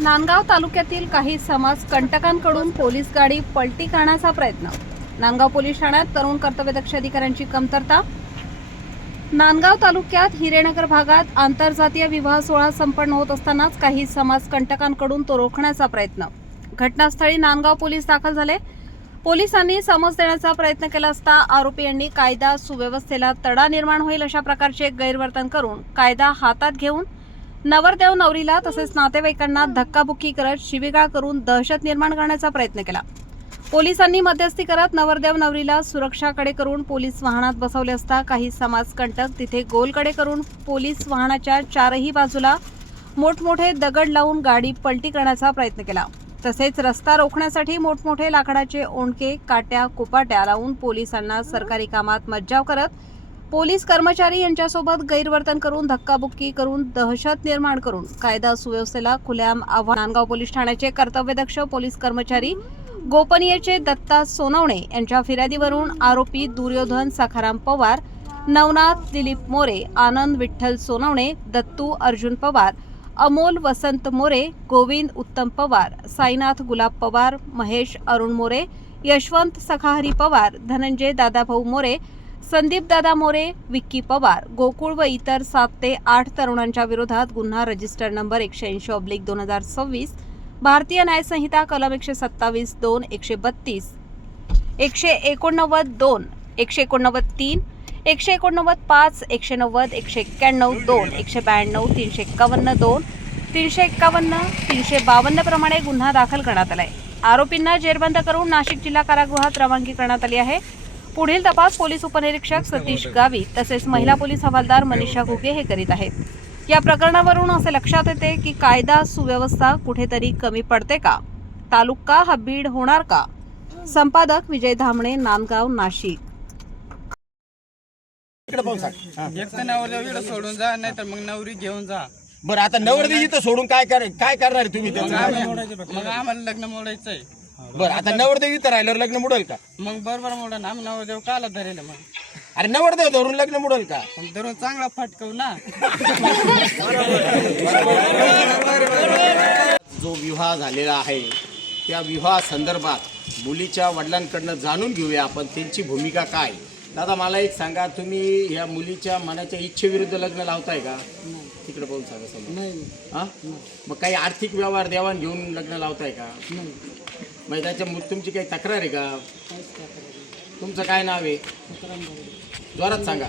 नांदगाव तालुक्यातील काही समाज कंटकांकडून पोलीस गाडी पलटी करण्याचा प्रयत्न. नांदगाव पोलीस ठाण्यात तरुण कर्तव्यदक्ष अधिकाऱ्यांची कमतरता. नांदगाव तालुक्यात हिरेनगर भागात आंतरजातीय विवाह सोहळा संपन्न होत असतानाच काही समाज कंटकांकडून तो रोखण्याचा प्रयत्न. घटनास्थळी नांदगाव पोलीस दाखल झाले. पोलिसांनी समज देण्याचा प्रयत्न केला असता आरोपी यांनी कायदा सुव्यवस्थेला तडा निर्माण होईल अशा प्रकारचे गैरवर्तन करून कायदा हातात घेऊन नवरदेव नवरीला तसेच नातेवाईकांना धक्काबुक्की करत शिवीगाळ करून दहशत निर्माण करण्याचा प्रयत्न केला. पोलिसांनी मध्यस्थी करत नवरदेव नवरीला सुरक्षाकडे करून पोलीस वाहनात बसवले असता काही समाजकंटक तिथे गोलकडे करून पोलीस वाहनाच्या चारही बाजूला मोठमोठे दगड लावून गाडी पलटी करण्याचा प्रयत्न केला. तसेच रस्ता रोखण्यासाठी मोठमोठे लाकडाचे ओंडके, काट्या, कुपाट्या लावून पोलिसांना सरकारी कामात मज्जाव करत पोलीस कर्मचारी यांच्यासोबत गैरवर्तन करून धक्काबुक्की करून दहशत निर्माण करून कायदा सुव्यवस्थेला खुलेआम आव्हान. नांदगाव पोलीस ठाण्याचे कर्तव्यदक्ष पोलीस कर्मचारी गोपनीयचे दत्ता सोनवणे यांच्या फिर्यादीवरून आरोपी दुर्योधन सखाराम पवार, नवनाथ दिलीप मोरे, आनंद विठ्ठल सोनवणे, दत्तू अर्जुन पवार, अमोल वसंत मोरे, गोविंद उत्तम पवार, साईनाथ गुलाब पवार, महेश अरुण मोरे, यशवंत सखाहरी पवार, धनंजय दादाभाऊ मोरे, संदीप दादा मोरे, विक्की पवार, गोकुळ व इतर 7 ते 8 तरुणांच्या विरोधात गुन्हा रजिस्टर नंबर 180/2026, भारतीय न्याय संहिता कलम 127(2), 132, 189(2), 189(3), 189(5), 190, 191(2), 192, 351(2), 351, 352 प्रमाणे गुन्हा दाखल करण्यात आलाय. आरोपींना जेरबंद करून नाशिक जिल्हा कारागृहात रवानगी करण्यात आली आहे. पुढील तपास पोलीस उपनिरीक्षक सतीश गावी तसेच महिला पोलीस हवालदार मनीषा घुगे हे करीत आहेत. या प्रकरणावरून असे लक्षात येते की कायदा सुव्यवस्था कुठेतरी कमी पडते का? तालुका हा बीड होणार का? संपादक विजय धामणे, नांदगाव, नाशिक. एक तर नवरदेव सोडून जा, नाही तर मग नवरी घेऊन जा. बरं, आता नवरदेव इथं सोडून काय करणार तुम्ही? मग आम्हाला लग्न मोडायचंय. बरं, आता नवरदेव इथं राहिल्यावर लग्न मुडल का? मग बरोबर मोडा ना. आम्ही नवरदेव काला धरेल मग? अरे नवरदेव धरून लग्न मुडल का? मग धरून चांगला फटकव ना. जो विवाह झालेला आहे त्या विवाह संदर्भात मुलीच्या वडिलांकडनं जाणून घेऊया आपण त्यांची भूमिका काय. दादा, मला एक सांगा, तुम्ही या मुलीच्या मनाच्या इच्छेविरुद्ध लग्न लावताय का? तिकडे पाहून सांगा. समजा हां, मग काही आर्थिक व्यवहार देवाण घेऊन लग्न लावताय का? मग त्याच्या तुमची काही तक्रार आहे का? तुमचं काय नाव आहे? जोरात सांगा.